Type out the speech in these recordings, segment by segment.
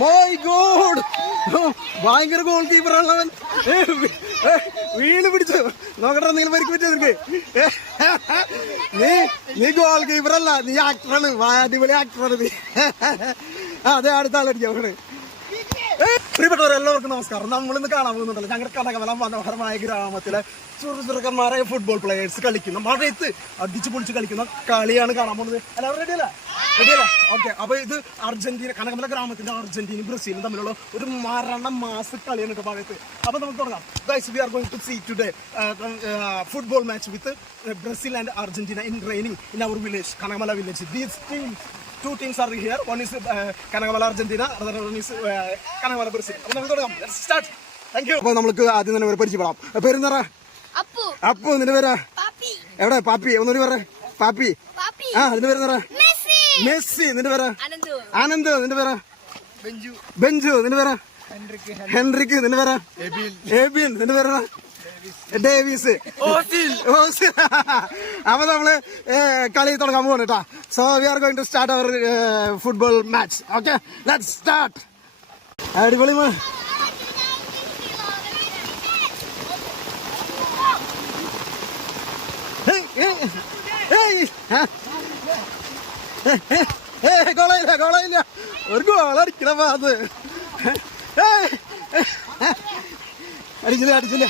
My God, ഭയങ്കര goal കീപ്പറാണവൻ. വീണ് പിടിച്ചു നോക്കട്ടെ, എന്തെങ്കിലും പരിക്ക് പറ്റിയ നിനക്ക്? നീ ഗോൾ കീപ്പറല്ല, നീ ആക്ടറാണ്. അടിപൊളി ആക്ടറാണ് നീ. അതെ, അടുത്ത ആളടിക്കാം. പ്രിയപ്പെട്ടവർ എല്ലാവർക്കും നമസ്കാരം. നമ്മളിന്ന് കാണാൻ പോകുന്നുണ്ടല്ലോ ഞങ്ങളുടെ കനകമല മനോഹരമായ ഗ്രാമത്തിലെ ചെറുചെറുക്കന്മാരായ ഫുട്ബോൾ പ്ലേയേഴ്സ് കളിക്കുന്ന, മഴയത്ത് അടിച്ചു പൊളിച്ച് കളിക്കുന്ന കളിയാണ് കാണാൻ പോകുന്നത്. എല്ലാവരും റെഡിയല്ലേ? ഓക്കെ. അപ്പൊ ഇത് അർജന്റീന, കനകമല ഗ്രാമത്തിന്റെ അർജന്റീനയും ബ്രസീലും തമ്മിലുള്ള ഒരു മാസ കളിയാണ് കേട്ടോ മഴയത്ത്. അപ്പൊ നമുക്ക് തുടങ്ങാം. Guys, we are going to see today football match with Brazil and Argentina in raining in our village, Kanagamala village. These teams, two teams are here. One is Kanagamala Argentina, other one is Kanagamala Brazil. അപ്പോൾ നമുക്ക് തുടങ്ങാം. Let's start. Thank you. അപ്പോൾ നമുക്ക് ആദ്യം തന്നെ പരിചയപ്പെടാം. പേരെന്താ? അപ്പു. അപ്പു. നിന്റെ പേരാ? പാപ്പി. എവിടെ പാപ്പി? ഒന്നുകൂടി പറ. പാപ്പി. ആ, നിന്റെ പേരെന്താ? മെസ്സി. മെസ്സി. നിന്റെ പേരാ? ആനന്ദ്. ആനന്ദ്. നിന്റെ പേരാ? ബെഞ്ചു. ബെഞ്ചു. നിന്റെ പേരാ? ഹെൻറിക്ക്. ഹെൻറിക്ക്. നിന്റെ പേരാ? എബിൻ. എബിൻ. നിന്റെ പേരാ? ഡേവിസ്. അപ്പൊ നമ്മള് കളി തുടങ്ങാൻ പോവാണ് കേട്ടോ. So we are going to start our football match. Okay, let's start. അടിപൊളി. ഗോളയില്ല, ഗോളയില്ല. ഒരു ഗോളടിക്കണ അത്. അടിച്ചില്ല, അടിച്ചില്ല.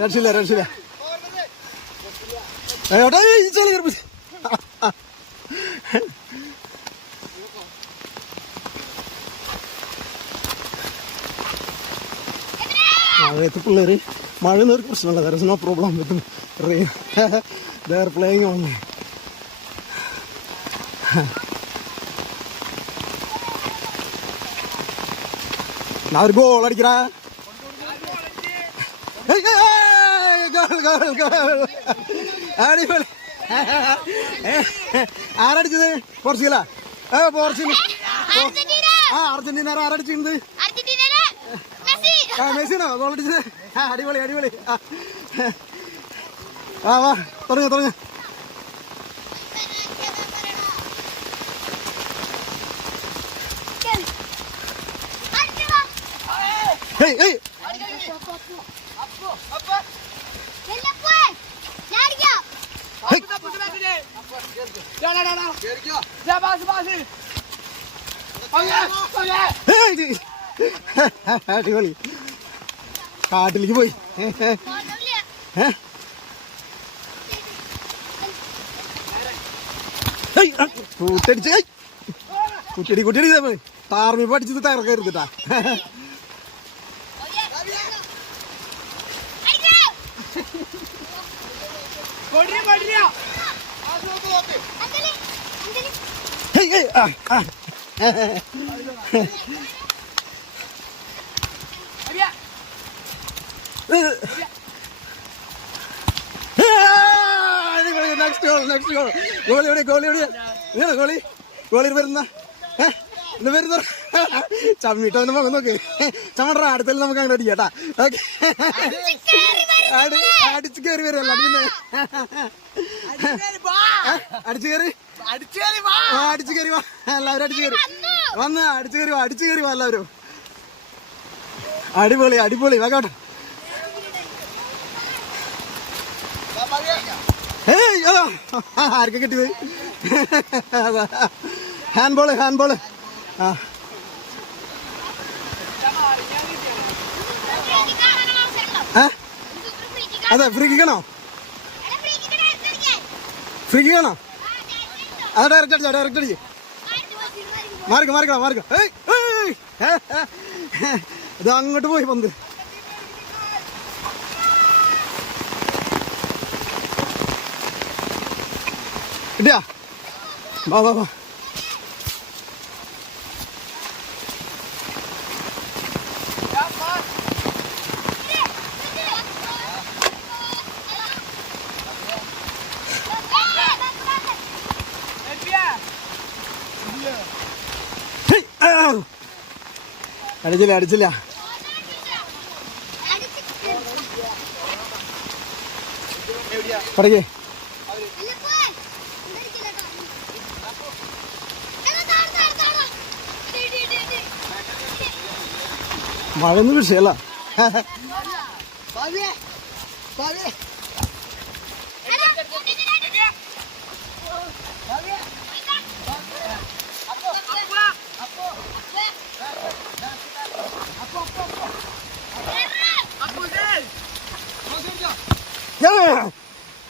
രക്ഷില്ല, രക്ഷില്ല. മഴയത്ത് പിള്ളേര്, മഴ ഒരു പ്രശ്നമല്ല. There is no problem with rain. They are playing only. ഞാൻ ഒരു ഗോൾ അടിക്കടാ. അടിപൊളി. ആരടിച്ചത്? പോർച്ചുഗലാ? പോർച്ചുഗൽ. ആ, അർജന്റീന. ആരടിച്ചിരുന്നത്? മെസ്സിനാ ഗോൾ അടിച്ചത്. അടിപൊളി, അടിപൊളി. ആ, വാ, തുടങ്ങ, തുടങ്ങ. അടിപൊളി. കാട്ടിലേക്ക് പോയി. കൂട്ടടിച്ച് കുട്ടിയടി കുട്ടിയടി താർമി പഠിച്ചത് തകർക്കരുതിട്ടാ. Next goal, next goal. Goalie എവിടെ? ഗോളി എവിടെയാ? ഇങ്ങനെ ഗോളി? ഗോളി വരുന്ന വരുന്ന ചമ്മിട്ടവന്റെ മുഖം നോക്ക്. ചമ്മട അടുത്തല്ല നമുക്ക് അങ്ങനെ അടിക്കാട്ടാ. ഓക്കെ, അടിച്ചു കയറി വരുമല്ലോ. പിന്നെ അടിച്ചു കയറി, അടിച്ചു കയറി വാ. എല്ലാവരും അടിച്ചു കയറി വന്ന്, അടിച്ചു കയറി വാ, അടിച്ചു കയറി വാ എല്ലാവരും. അടിപൊളി, അടിപൊളി. വാക്കോട്ടെ. ആർക്കെ കിട്ടിയത്? Hand ball, hand ball. ആ, അതെ. ഫ്രീ കിക്കണോ? ഫ്രീ കിക്കണോ? അത് ഡയറക്റ്റ് അടിച്ചോ, ഡയറക്റ്റ് അടിച്ച്. മാറിക്കോ, മാറിക്കോ, മാറിക്കോ. ഇത് അങ്ങോട്ട് പോയി പന്ത്. കിട്ടിയാ? വാ, വാ, വാ. അടിച്ചില്ല അടിച്ചില്ല. പഠിക്കേ മഴയൊന്നും വിഷയല്ല.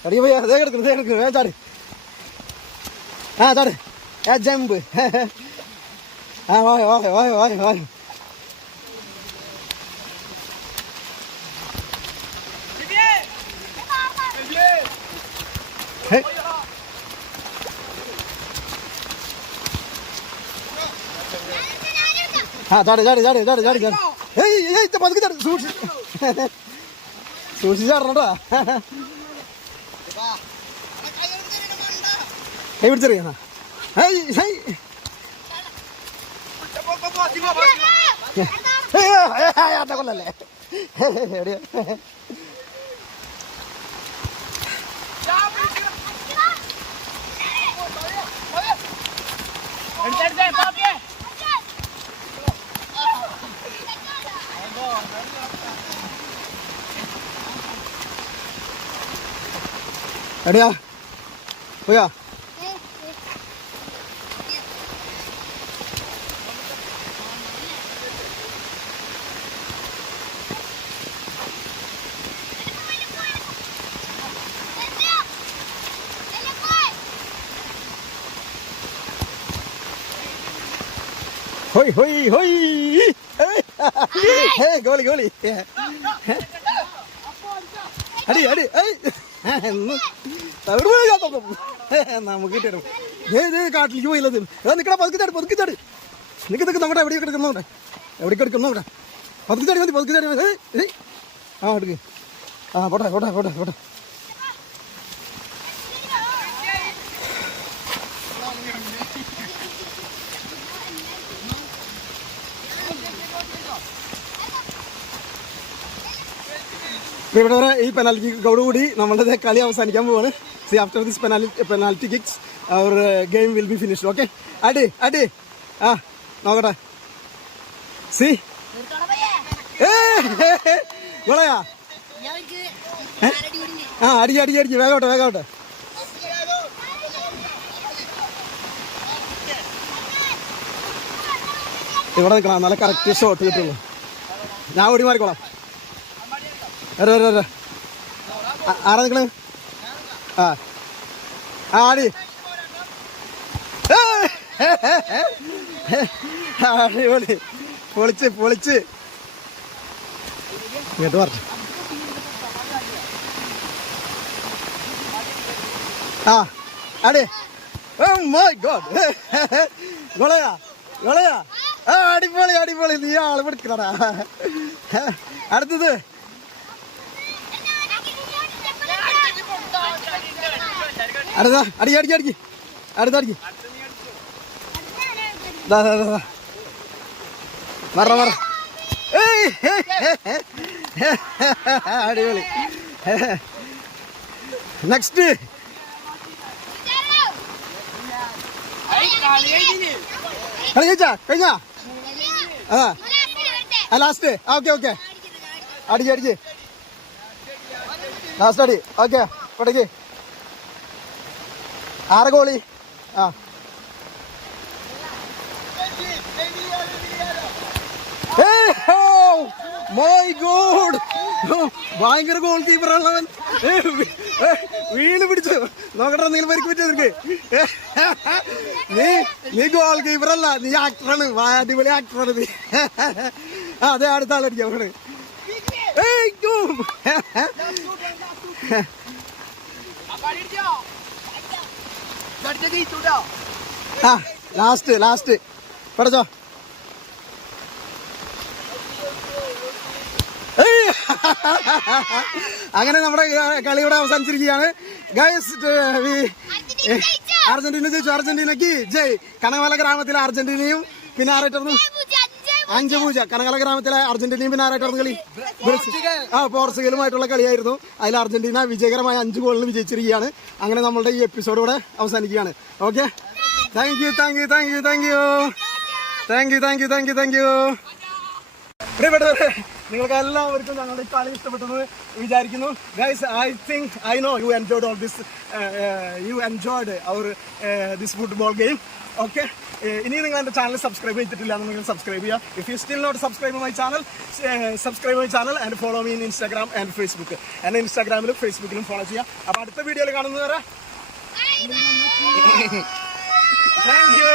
അടിയ പോയാ അതേ കിടക്കുന്നു വേ ചാട്. ആ ചാട് ജമ്പ്. ആ വായ വായ വായ വായ വായ. ആ ചാടി ചാടി ചാടി ചാടി ചാടി ചാടി. ഏയ് പതുക്കെ ചാടി. സൂക്ഷിച്ചാടണോട്ടാ. കൈ പിടിച്ചെറിയാ. കൊല്ലല്ലേ. എടിയാ പോയാ. ഹോയ് ഹോയ് ഹോയ്. Goalie goalie. അടി അടി. നമുക്ക് കാട്ടിലേക്ക് പോയില്ലത്. നിക്കടാ പതുക്കി ചാടി പതുക്കി ചാടി. നിക്ക് നോക്കട്ടെ എവിടെ കിടക്കുന്നോട്ടെ എവിടെ കിടക്കുന്നോട്ടെ. പതുക്കി ചാടി മതി പതുക്കി ചാടി മതി. ആ എടുക്ക്. ആ പോട്ടെ പോട്ടെ പോട്ടെ പോട്ടെ. ഇവിടെ വരെ ഈ പെനാൽറ്റിയോടുകൂടി നമ്മളുടെ കളി അവസാനിക്കാൻ പോവാണ്. See after this penalty kicks our game will be finished. Okay അടി അടി. ആ നോക്കട്ടെ. സി ഗോളയാ. ആ അടി അടി അടിക്ക്. വേഗോട്ടെ വേഗോട്ടെ. ഇവിടെ നിൽക്കണം നല്ല കറക്റ്റ് ഷോട്ട് കിട്ടുള്ളൂ. ഞാൻ ഓടി മാറിക്കോളാം. ആരാ നിക്കണ്? ആ ആടി അടിപൊളി. പൊളിച്ച് പൊളിച്ച് ഇങ്ങോട്ട് പറഞ്ഞു. ആ അടി. Oh my god. ഗോളയാ ഗോളയാ. ആ അടിപൊളി അടിപൊളി. നീ ആള് പിടിക്കണടാ. അടുത്തത് അടുത്ത അടിക്ക് അടിക്ക് അടിക്ക്. അടുത്ത അടിക്ക്. മറ മറ. അടിപൊളി. നെക്സ്റ്റ് കളി ജയിച്ചാ കഴിഞ്ഞാ. ആ ലാസ്റ്റ്. ഓക്കെ ഓക്കെ അടിക്ക് അടിക്ക്. ലാസ്റ്റ് അടി. ഓക്കെ പടക്ക്. ആരെ ഗോളി? ആ മൈ ഗോഡ്. ഭയങ്കര ഗോൾ കീപ്പറാണവൻ. വീണ് പിടിച്ചു. നോക്കട്ടെ എന്തെങ്കിലും പരിക്ക് പറ്റിയ നിനക്ക്. നീ ഗോൾ കീപ്പറല്ല, നീ ആക്ടറാണ്. അടിപൊളി ആക്ടറാണ് നീ. അതെ അടുത്ത ആളടിക്കാം അവള്. ആ ലാസ്റ്റ് ലാസ്റ്റ് പഠിച്ചോ. അങ്ങനെ നമ്മുടെ കളി ഇവിടെ അവസാനിച്ചിരിക്കുകയാണ് ഗൈസ്. അർജന്റീന ജയിച്ചു. അർജന്റീനക്ക് ജയ്. കണകമല ഗ്രാമത്തിലെ അർജന്റീനയും പിന്നെ ആരായിട്ടായിരുന്നു 5-0 കനകല ഗ്രാമത്തിലെ അർജന്റീനയും പിന്നെ ആരായിട്ടായിരുന്നു കളി? പോർച്ചുഗലുമായിട്ടുള്ള കളിയായിരുന്നു. അതിൽ അർജന്റീന വിജയകരമായ 5 ഗോളിന് വിജയിച്ചിരിക്കുകയാണ്. അങ്ങനെ നമ്മളുടെ ഈ എപ്പിസോഡ് ഇവിടെ അവസാനിക്കുകയാണ്. Okay, thank you. പ്രിയപ്പെട്ടവരെ, നിങ്ങൾക്ക് എല്ലാവർക്കും ഞങ്ങളുടെ കളി ഇഷ്ടപ്പെട്ടെന്ന് വിചാരിക്കുന്നു. Guys, I know you enjoyed all this, you enjoyed our this football game. Okay, ഇനി നിങ്ങൾ എൻ്റെ ചാനൽ സബ്സ്ക്രൈബ് ചെയ്തിട്ടില്ല എന്നുണ്ടെങ്കിൽ സബ്സ്ക്രൈബ് ചെയ്യുക. If you still not subscribe my channel, subscribe my channel and follow me in Instagram and Facebook. എന്നെ ഇൻസ്റ്റാഗ്രാമിലും ഫേസ്ബുക്കിലും follow ചെയ്യുക. അപ്പോൾ അടുത്ത വീഡിയോയിൽ കാണുന്നവരെ താങ്ക് യു.